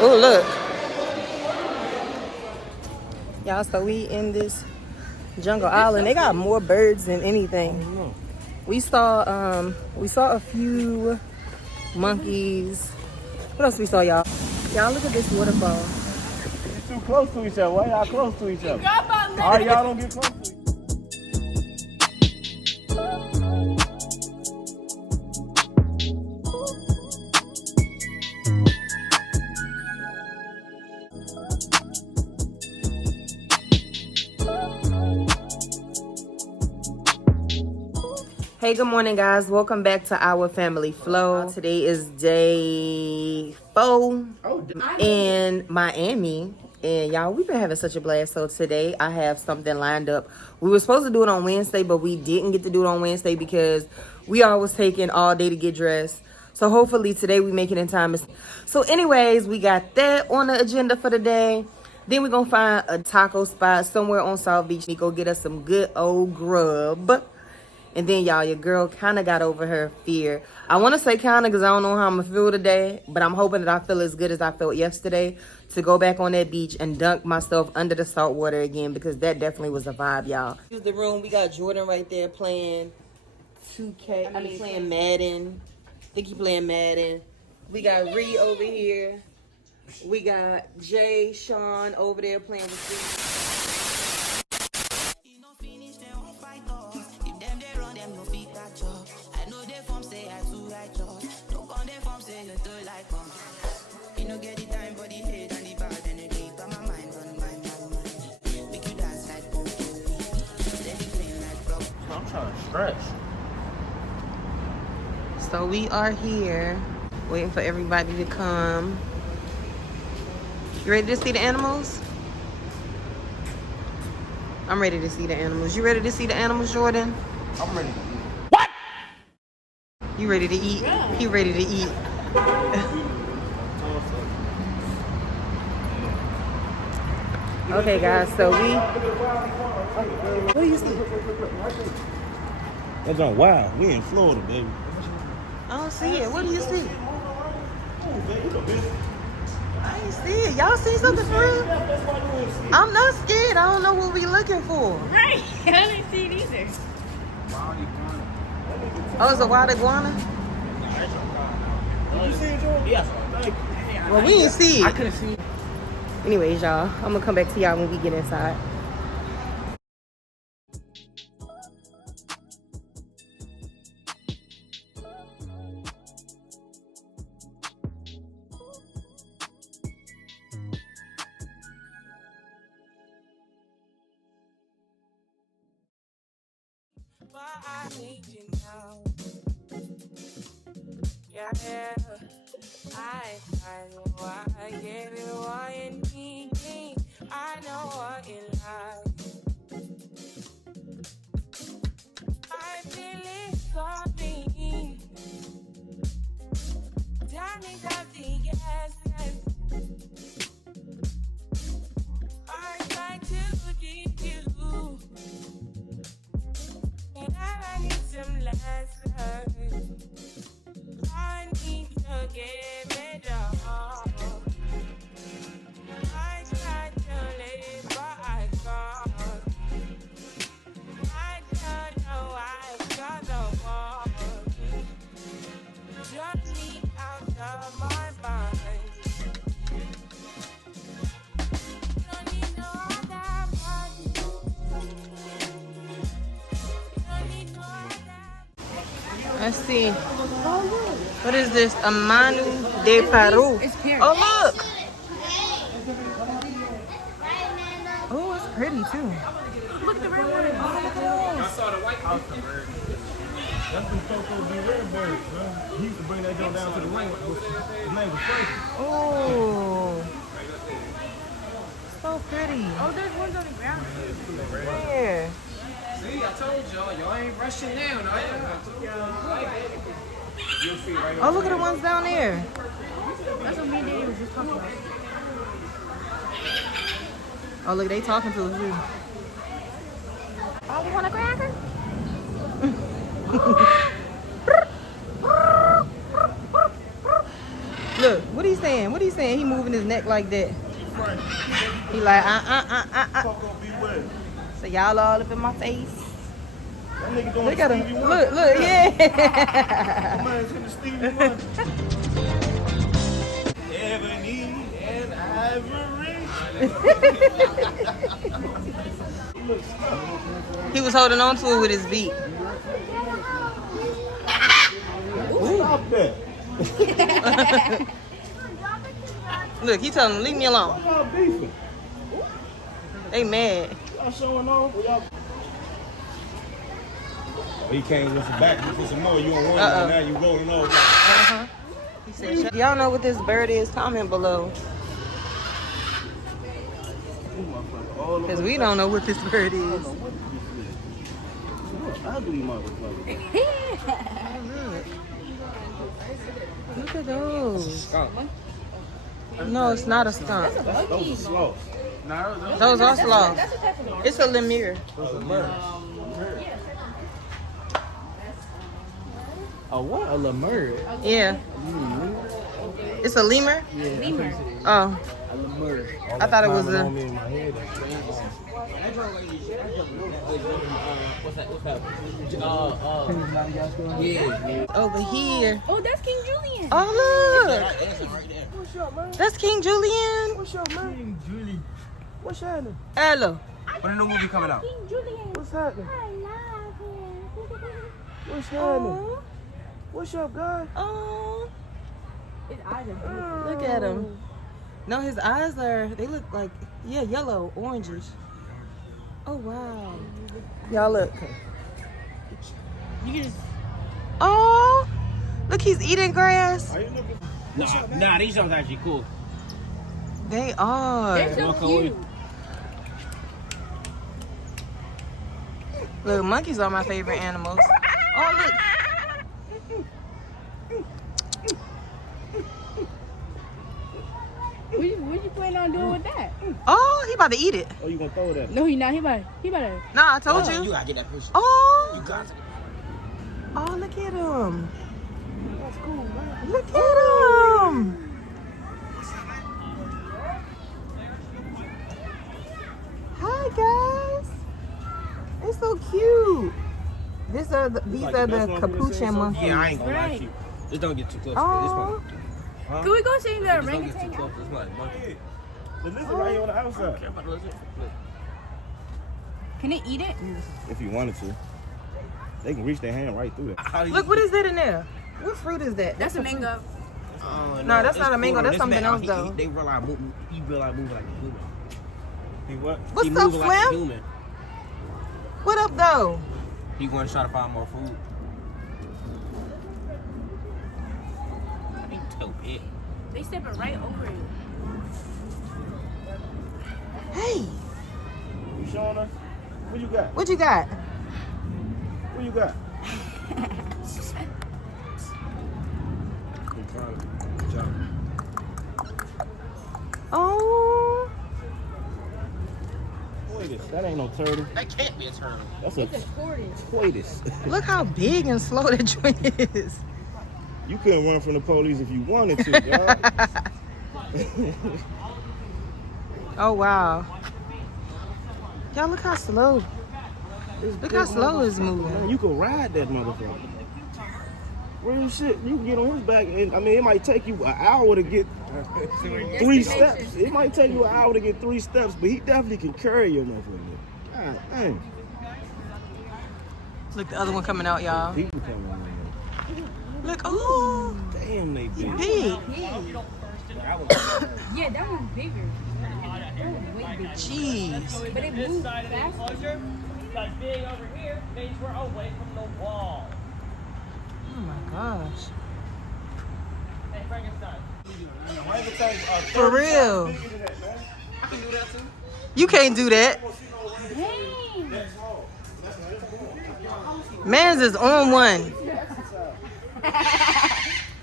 Oh, look. Y'all, so we in this jungle island. They got more birds than anything. We saw a few monkeys. What else we saw, y'all? Y'all, look at this waterfall. You're too close to each other. Why y'all close to each other? All right, y'all don't get close to each other. Hey, good morning, guys. Welcome back to Our Family Flow. Today is day 4 in Miami. And y'all, we've been having such a blast. So today I have something lined up. We were supposed to do it on Wednesday, but we didn't get to do it on Wednesday because we all was taking all day to get dressed. So hopefully today we make it in time. So anyways, we got that on the agenda for the day. Then we're going to find a taco spot somewhere on South Beach. We go get us some good old grub. And then, y'all, your girl kind of got over her fear. I want to say kind of because I don't know how I'm going to feel today. But I'm hoping that I feel as good as I felt yesterday to go back on that beach and dunk myself under the salt water again. Because that definitely was a vibe, y'all. Here's the room. We got Jordan right there playing 2K. Playing Madden. I think he playing Madden. We got Ree over here. We got Jay, Sean over there playing with Steve. I'm trying to stretch. So we are here waiting for everybody to come. You ready to see the animals? I'm ready to see the animals. You ready to see the animals, Jordan? I'm ready to eat. What? You ready to eat? Yeah. He ready to eat. Okay, guys, so what do you see? That's on wild. We in Florida, baby. I don't see it. What do you see? I ain't see it. Y'all see something for real? I'm not scared. I don't know what we looking for. Right. I didn't see it either. Oh, it's a wild iguana? Did you see it, Jordan? Yes. Well, we didn't see it. I couldn't see it. Anyways, y'all, I'm gonna come back to y'all when we get inside. I need you now. Yeah. I know why I get it, why you need me. I know what you like. I feel it coming. Tell me that the yes. I try to keep you. And I need some lessons. I need to give it all. I tried to live, but I can't. I don't know I've got the wall. Just me out of my mind. Don't need no other party. Don't need no other. Let's see. What is this? A Manu de Peru. Oh, look. Oh, it's pretty too. Look at the red one. I saw the white house. That's when Coco be red birds, huh? He used to bring that joint down to the lane. His name was Frankie. Oh. So pretty. Oh, there's ones on the ground. Where? See, I told y'all ain't rushing down, are y'all? You'll see right Oh, look at the ones down there. That's what me and Daddy was just talking about. Oh, look, they talking to us too. Oh, you want a cracker? Look, what do you say? saying? What he saying? He moving his neck like that. He like, So y'all all up in my face. Look at him. Look, yeah. Ebony and Ivory. He was holding on to it with his feet. Stop that. Look, he telling him, leave me alone. Y'all beefing. They mad. Y'all showing off. He came with some back for some more. You don't want it. Now you rolling over. He said, if y'all know what this bird is, comment below. Because we don't know what this bird is. Ugly motherfucker. Look at those. No, it's not a skunk. Those are sloths. Those are sloths. It's a lemur. A what? A lemur? Yeah. It's a lemur? Lemur. Oh. A lemur. I thought it was a... Over here. Oh, that's King Julian. Oh, look. What's up, man? That's King Julian. What's up, man? King Julie. What's happening? Hello. When the new movie coming out? King Julian. What's happening? I love him. What's happening? Oh. What's up, guy? Oh. His eyes are beautiful. Look at him. No, his eyes they look like, yeah, yellow, oranges. Oh, wow. Y'all look. You can just... Oh, look, he's eating grass. Nah, these songs actually cool. They are. They're so cute. Look, monkeys are my favorite animals. Oh, look. What you planning on doing with that? Oh, he about to eat it. Oh, you gonna throw that? No, he not. He about to. Nah, I told You you. gotta get that picture. Oh. You got it. Oh, look at him. That's cool, man. Look at him. Hi, guys. They're so cute. These are the capuchin monkeys. Yeah, I ain't gonna lie Right. to you. Just don't get too close to Oh. this one. Can we go see the Just don't get too orangutan? close. This one, monkey. The lizard right here on the outside. Care about the lizard? Look. Can it eat it? If you wanted to. They can reach their hand right through it. Look, what is that in there? What fruit is that? That's a mango. No, that's not a mango. That's This something man, else, though. They realize he realize moving like a human. He what? What's He up, moving like a Slim? human. What up, though? He going to try to find more food. He dope it. They stepping right over it. Hey, You showing us? What you got? what you got? What you got? Oh, Coitus. That ain't no turtle. That can't be a turtle. That's a tortoise. coitus. look how big and slow that joint is. You couldn't run from the police if you wanted to, dog. Oh, wow. Y'all, look how slow. Look how slow it's moving. Man, you can ride that motherfucker. Real shit. You can get on his back, and I mean, it might take you an hour to get 3 steps. It might take you an hour to get 3 steps, but he definitely can carry your motherfucker. God dang. Look, the other one coming out, y'all. People coming on Look, oh, there. Damn, they big. big. Yeah, that one's bigger. That one's way bigger. Jeez. But it moves faster. Because being over here means we're away from the wall. Oh my gosh. Hey, Frankenstein. For real. I can do that too. You can't do that. Dang. Man's is on one.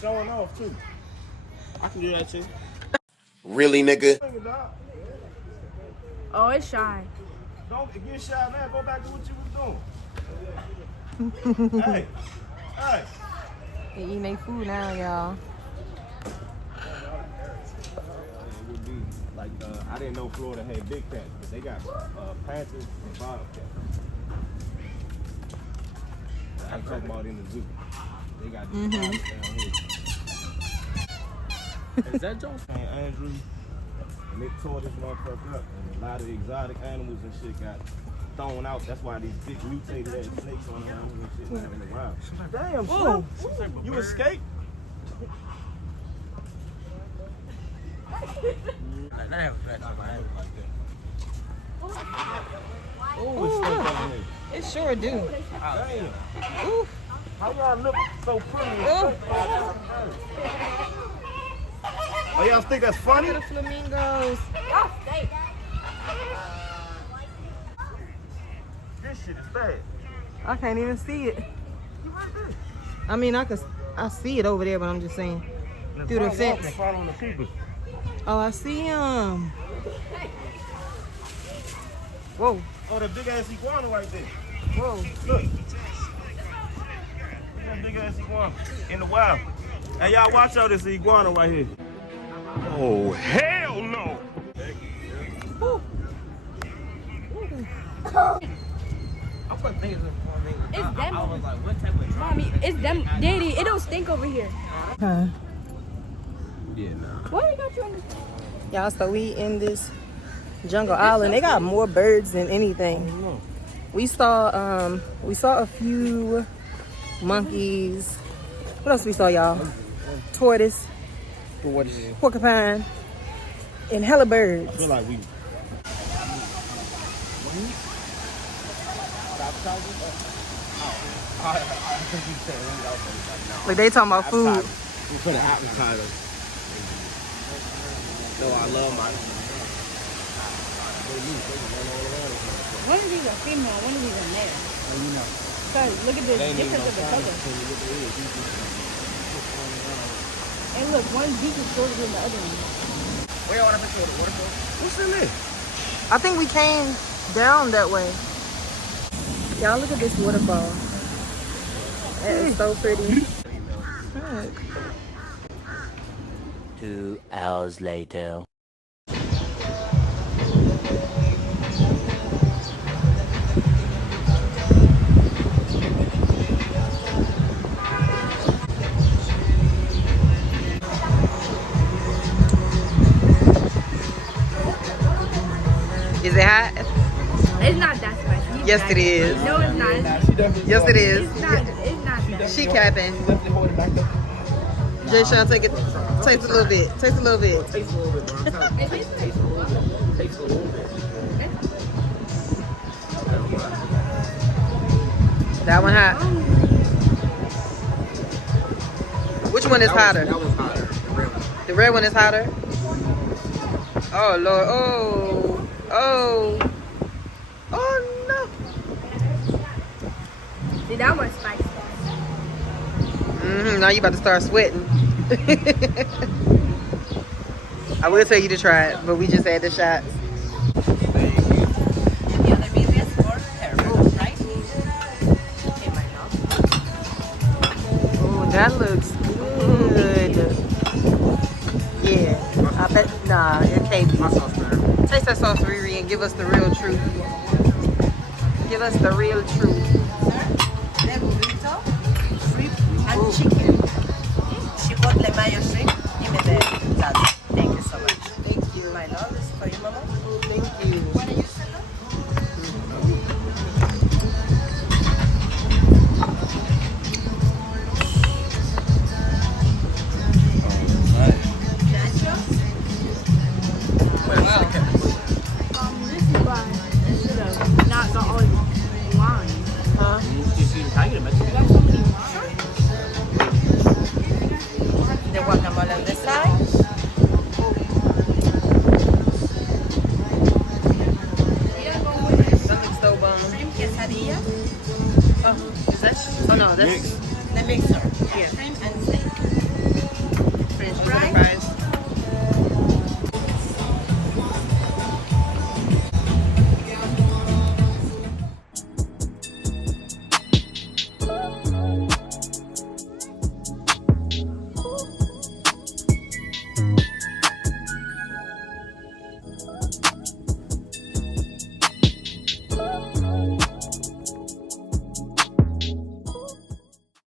Showing off, too. I can do that too. Really, nigga? Oh, it's shy. Don't get shy now. Go back to what you was doing. Hey. Hey. They eating their food now, y'all. Like, I didn't know Florida had big cats, but they got panthers and bottom cats. I'm talking about in the zoo. They got these down here. Is that Joe? St. Andrew, and they tore this motherfucker up, and a lot of exotic animals and shit got thrown out. That's why these big mutated ass snakes on around and shit not in the wild. Damn, Slim, you escaped? Oh, It sure do. damn. Ooh. How y'all look so pretty? Ooh. Oh, y'all think that's funny? The flamingos. This shit is bad. I can't even see it. I mean, I see it over there, but I'm just saying through the fence. Following the people. Oh, I see him. Whoa, Oh, the big ass iguana right there. whoa. Look. Look at that big ass iguana in the wild. Hey, y'all watch out this iguana right here. Oh, hell no. It's them. I was like, what type of Mommy, it's them. Daddy, it don't stink over here. Huh. Yeah, nah. Why you got you on this? Y'all, so we in this jungle island. They got more birds than anything. We saw a few monkeys. What else we saw, y'all? Tortoise, porcupine, and hella birds. I feel like we. Like they talking about food. For the appetizer. No, I love my. One of these are female, one of these are male. Oh, you know. Cause look at the difference of the color. And look, one beak is shorter than the other one. Where y'all want to picture the waterfall? What's in there? I think we came down that way. Y'all look at this waterfall. That is so pretty. Look. 2 hours later. Is it hot? It's not that spicy. Yes, it is. No, it's not. Yes, it is. It's not that. She capping. Jay Sean, take it. Taste a little bit. Taste a little bit. Takes a little bit, bro. Takes a little bit. That one hot. Which one is hotter? That one's hotter. The red one is hotter. Oh Lord. Oh. Oh. Oh no. See, that one's spicy. Now you about to start sweating. I will tell you to try it, but we just had the shots. The other meal is for her, right? In my mouth. Oh, that looks good. Yeah. I bet, nah, it can't be. My sauce better. Taste that sauce, Riri, and give us the real truth. Give us the real truth. The burrito, shrimp, and chicken. Chipotle mayo shrimp. Give me the salsa. Thank you so much. Thank you. My love, this is for you, Mama.